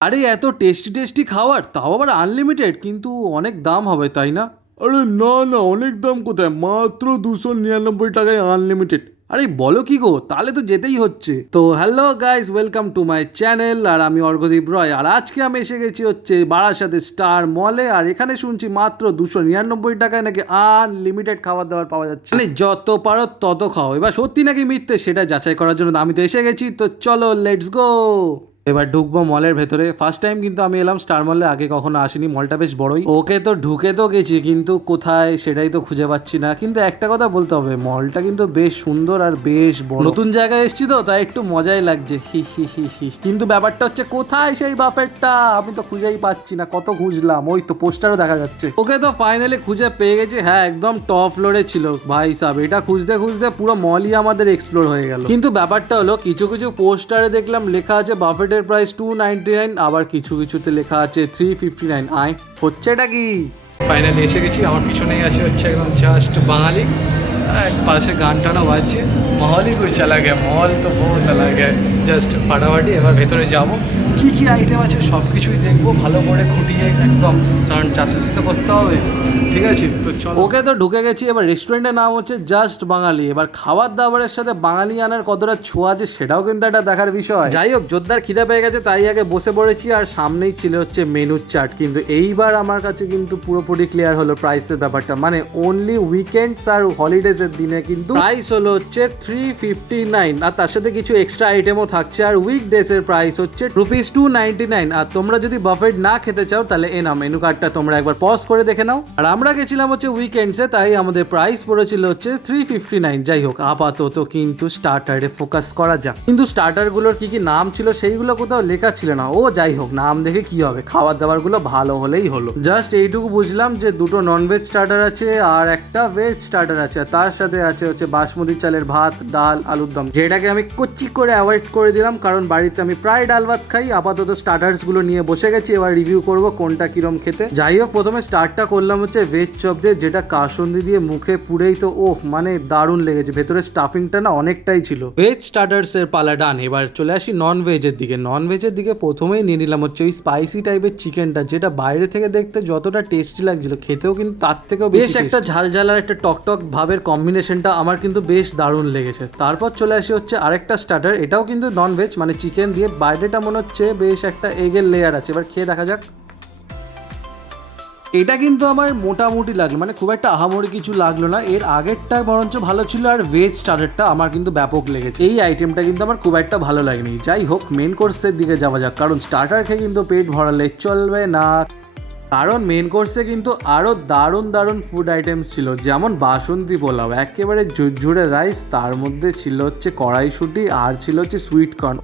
আরে এত tasty tasty খাবার, তাও আবার আনলিমিটেড, কিন্তু অনেক দাম হবে তাই না? আরে না না, অনেক দাম কোথায়, মাত্র 299 টাকায় আনলিমিটেড। আরে বলো কি গো, তাহলে তো যেতেই হচ্ছে। তো hello guys, welcome to my channel. আর আমি অর্ঘদীপ রয়, আর আজকে আমি এসে গেছি হচ্ছে বারাসাতে স্টার মলে। আর এখানে শুনছি মাত্র 299 টাকায় নাকি আনলিমিটেড খাবার দাবার পাওয়া যাচ্ছে, মানে যত পারো তত খাও। এবার সত্যি নাকি মিথ্যে সেটা যাচাই করার জন্য আমি তো এসে গেছি। তো চলো লেটস গো। এবার ঢুকবো মলের ভেতরে। ফার্স্ট টাইম কিন্তু আমি এলাম স্টার মলে, আগে কখনো আসিনি। মলটা বেশ বড়ই। ওকে, তো ঢুকে তো গেছি, কিন্তু কোথায় সেটাই তো খুঁজে পাচ্ছি না। কিন্তু একটা কথা বলতে হবে, মলটা কিন্তু বেশ সুন্দর আর বেশ বড়। নতুন জায়গায় এসেছি তো, তাই একটু মজাই লাগছে। হি হি হি হি। কিন্তু ব্যাপারটা হচ্ছে, কোথায় সেই বাফেটটা আমি তো খুঁজেই পাচ্ছি না। কত খুঁজলাম, ওই তো পোস্টারও দেখা যাচ্ছে। ওকে, তো ফাইনালি খুঁজে পেয়ে গেছি। হ্যাঁ, একদম টপ ফ্লোরে ছিল ভাই সাহেব। এটা খুঁজতে খুঁজতে পুরো মলই আমাদের এক্সপ্লোর হয়ে গেল। কিন্তু ব্যাপারটা হলো, কিছু কিছু পোস্টারে দেখলাম লেখা আছে বাফেটের প্রাইস 299, আবার কিছু কিছুতে লেখা আছে 359। আয় হচ্ছে এটা কি? ফাইনালি এসে গেছি। আমার পিছনেই আছে হচ্ছে একদম জাস্ট বাঙালি, এক পাশে গান টানা বাজছে। মহল ही कुछ अलग है, মহল তো বহুত अलग है। জাস্ট ফাটাফাটি এবার ভেতরে যাবো, কী কী আইটেম আছে সব কিছুই দেখবো ভালো করে খুঁটিয়ে একদম, কারণ চাষাশি তো করতে হবে। ঠিক আছে, তো চলো। ওকে, তো ঢুকে গেছি। এবার রেস্টুরেন্টের নাম হচ্ছে জাস্ট বাঙালি। এবার খাবার দাবারের সাথে বাঙালি আনার কতটা ছোঁয়া আছে সেটাও কিন্তু একটা দেখার বিষয়। যাই হোক, জোরদার খিদে পেয়ে গেছে, তাই আগে বসে পড়েছি। আর সামনেই ছিল হচ্ছে মেনুর চার্ট। কিন্তু এইবার আমার কাছে কিন্তু পুরোপুরি ক্লিয়ার হলো প্রাইসের ব্যাপারটা। মানে অনলি উইকেন্ডস আর হলিডেজ এর দিনে কিন্তু প্রাইস হলো হচ্ছে 359, আর তার সাথে কিছু এক্সট্রা আইটেমও থাকছে। আর উইকডেজ এর প্রাইস হচ্ছে ₹299। আর তোমরা যদি বাফেট না খেতে চাও, তাহলে এ নাও মেনু কার্ডটা, তোমরা একবার পজ করে দেখে নাও। আর আমরা গেছিলাম হচ্ছে উইকেন্ডসে, তাই আমাদের প্রাইস পড়েছিল হচ্ছে 359। যাই হোক, আপাতত কিন্তু স্টার্টারে ফোকাস করা যাক। কিন্তু স্টার্টারগুলোর কি কি নাম ছিল সেইগুলো কোথাও লেখা ছিল না। ও যাই হোক, নাম দেখে কি হবে, খাবার দাবার গুলো ভালো হলেই হলো। জাস্ট এইটুকু বুঝলাম যে দুটো ননভেজ স্টার্টার আছে আর একটা ভেজ স্টার্টার আছে। আর তার সাথে আছে হচ্ছে বাসমতি চালের ভাত, ডাল, আলুর দম, যেটাকে আমি কচ্ছি করে অ্যাভয়েড করে দিলাম, কারণ বাড়িতে আমি প্রায় ডাল ভাত খাই। আপাতত স্টার্টার্স গুলো নিয়ে বসে গেছি, এবার রিভিউ করব কোনটা কিরম খেতে। যাই হোক, প্রথমে স্টার্টটা করলাম হচ্ছে ভেজ চপ দিয়ে, যেটা কাসুন্দি দিয়ে মুখে পুরেই তো ওহ মানে দারুণ লেগেছে। ভেতরে স্টাফিংটা না অনেকটাই ছিল। ভেজ স্টার্টার্স এর পালা ডান। এবার চলে আসি নন ভেজের দিকে। নন ভেজের দিকে প্রথমেই নিয়ে নিলাম হচ্ছে ওই স্পাইসি টাইপের চিকেনটা, যেটা বাইরে থেকে দেখতে যতটা টেস্টি লাগছিল, খেতেও কিন্তু তার থেকেও বেশ একটা ঝালঝাল আর একটা টকটক ভাবের কম্বিনেশনটা আমার কিন্তু বেশ দারুণ লেগেছে। তারপর চলে আসি হচ্ছে আরেকটা স্টার্টার, এটাও কিন্তু নন ভেজ, মানে চিকেন দিয়ে। বাইরেটা মনে হচ্ছে বেশ একটা এগের লেয়ার আছে। এবার খেয়ে দেখা যাক। এটা কিন্তু আমার মোটামুটি লাগলো, মানে খুব একটা আহামরি কিছু লাগলো না। এর আগেরটা বরঞ্চ ভালো ছিল। আর ভেজ স্টার্টারটা আমার কিন্তু ব্যাপক লেগেছে। এই আইটেমটা কিন্তু আমার খুব একটা ভালো লাগেনি। যাই হোক, মেন কোর্সের দিকে যাওয়া যাক, কারণ স্টার্টার খেয়ে কিন্তু পেট ভরালে চলবে না। কারণ মেন কোর্সে কিন্তু আরও দারুণ দারুণ ফুড আইটেমস ছিল, যেমন বাসন্তী পোলাও, একেবারে ঝুরঝুরে রাইস, তার মধ্যে ছিল হচ্ছে কড়াইশুঁটি, আর ছিল হচ্ছে সুইট কর্ন,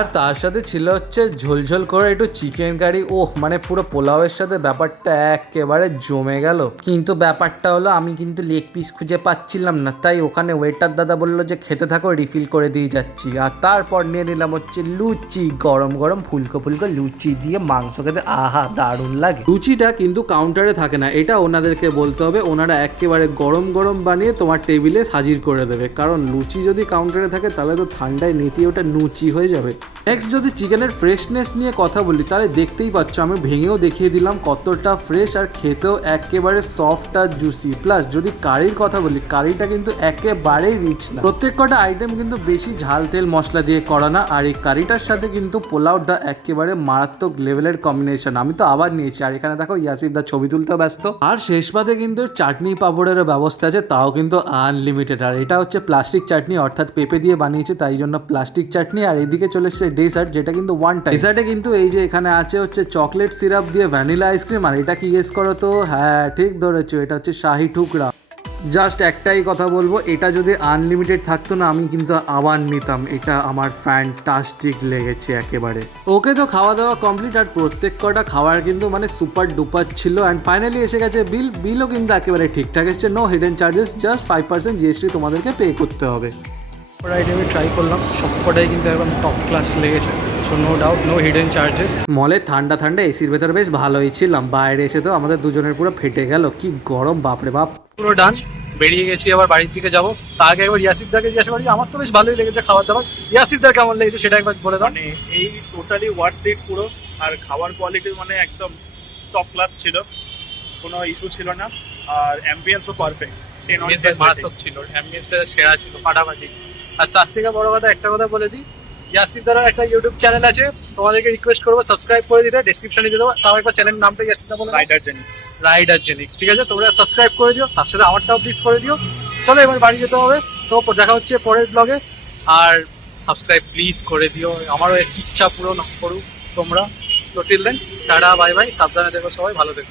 আর তার সাথে ছিল হচ্ছে ঝোলঝোল করে একটু চিকেন কারি। ওহ, মানে পুরো পোলাওয়ের সাথে ব্যাপারটা একেবারে জমে গেল। কিন্তু ব্যাপারটা হলো, আমি কিন্তু লেগ পিস খুঁজে পাচ্ছিলাম না, তাই ওখানে ওয়েটার দাদা বললো যে খেতে থাকো, রিফিল করে দিয়ে যাচ্ছি। আর তারপর নিয়ে নিলাম হচ্ছে লুচি, গরম গরম ফুলকো ফুলকো লুচি দিয়ে মাংস খেতে আহা দারুণ লাগে। লুচিটা কিন্তু কাউন্টারে থাকে না, এটা ওনাদেরকে বলতে হবে। ওনারা একেবারে গরম গরম বানিয়ে তোমার টেবিলে হাজির করে দেবে, কারণ লুচি যদি কাউন্টারে থাকে তাহলে তো ঠান্ডায় নেতিয়ে ওটা লুচি হয়ে যাবে। নেক্সট যদি চিকেনের ফ্রেশনেস নিয়ে কথা বলি, তাহলে দেখতেই পাচ্ছ আমি ভেঙেও দেখিয়ে দিলাম কতটা ফ্রেশ, আর খেতেও একেবারে সফট আর জুসি। প্লাস যদি কারির কথা বলি, কারিটা কিন্তু একেবারেই রিচ না। প্রত্যেক কটা আইটেম কিন্তু বেশি ঝাল তেল মশলা দিয়ে করা না। আর এই কারিটার সাথে কিন্তু পোলাওটা একেবারে মারাত্মক লেভেলের কম্বিনেশন। আমি তো আবার নিয়েছি। আর এখানে দেখো ইয়াসিফ দা ছবি তুলতেও ব্যস্ত। আর শেষ পাতে কিন্তু চাটনি পাপড়েরও ব্যবস্থা আছে, তাও কিন্তু আনলিমিটেড। আর এটা হচ্ছে প্লাস্টিক চাটনি, অর্থাৎ পেঁপে দিয়ে বানিয়েছে, তাই জন্য প্লাস্টিক চাটনি। আর এদিকে চলে এসছে ডেজার্ট, যেটা কিন্তু ওয়ান টাইম। ডেজার্টে কিন্তু এই যে এখানে আছে হচ্ছে চকলেট সিরাপ দিয়ে ভ্যানিলা আইসক্রিম। আর এটা কি গেস করো তো? হ্যাঁ, ঠিক ধরেছো, এটা হচ্ছে শাহি টুকরা। জাস্ট একটাই কথা বলবো, এটা যদি আনলিমিটেড থাকতো না, আমি কিন্তু আবার নিতাম। এটা আমার ফ্যান্টাস্টিক লেগেছে একেবারে। ওকে, তো খাওয়া দাওয়া কমপ্লিট। আর প্রত্যেক কটা খাবার কিন্তু মানে সুপার ডুপার ছিল। অ্যান্ড ফাইনালি এসে গেছে বিলও কিন্তু একেবারে ঠিকঠাক এসছে। No hidden charges, just 5% GST তোমাদেরকে পে করতে হবে। আইটেমে ট্রাই করলাম, সবকটাই কিন্তু একদম টপ ক্লাস লেগেছে। So no doubt, no hidden charges. মলে ঠান্ডা ঠান্ডা এসির ভেতরে বেশ ভালোই ছিলাম। বাইরে এসে তো আমাদের দুজনের পুরো ফেটে গেল, কি গরম, বাপরে বাপ। পুরো ডান, বেরিয়ে গেছি, আবার বাড়ির দিকে যাবো। তার আগে একবার ইয়াসিফদাকে জিজ্ঞাসা করি, আমার তো বেশ ভালোই লেগেছে খাবার দাবার। ইয়াসিফদার কেমন লেগেছে সেটা একবার বলে দাও। মানে এই টোটালি ওয়ার্থ ইট পুরো। আর খাবার কোয়ালিটি মানে একদম টপ ক্লাস ছিল, কোনো ইস্যু ছিল না। আর অ্যাম্বিয়েন্সও পারফেক্ট, 10 on 10 মারাত্মক ছিল, অ্যাম্বিয়েন্সটা সেরা ছিল, ফাটাফাটি। আর তার থেকে বড় কথা একটা কথা বলে দিই, ইয়াসিফদার একটা ইউটিউব চ্যানেল আছে, তোমাদেরকে রিকোয়েস্ট করবো সাবস্ক্রাইব করে দিতে, ডেসক্রিপশনে দিয়ে দেবো। তাও একবার চ্যানেলের নামটা ইয়াসিফদা বলে। Rider Xenix. রাইডার জেনিক্স, ঠিক আছে, তোমরা সাবস্ক্রাইব করে দিও, তার সাথে আমারটাও প্লিজ করে দিও। চলো এবার বাড়ি যেতে হবে, তো দেখা হচ্ছে পরের ব্লগে। আর সাবস্ক্রাইব প্লিজ করে দিও, আমারও একটু ইচ্ছা পূরণ করুক তোমরা। তো till then, tata, bye bye, সাবধানে দেখো সবাই, ভালো থেকো।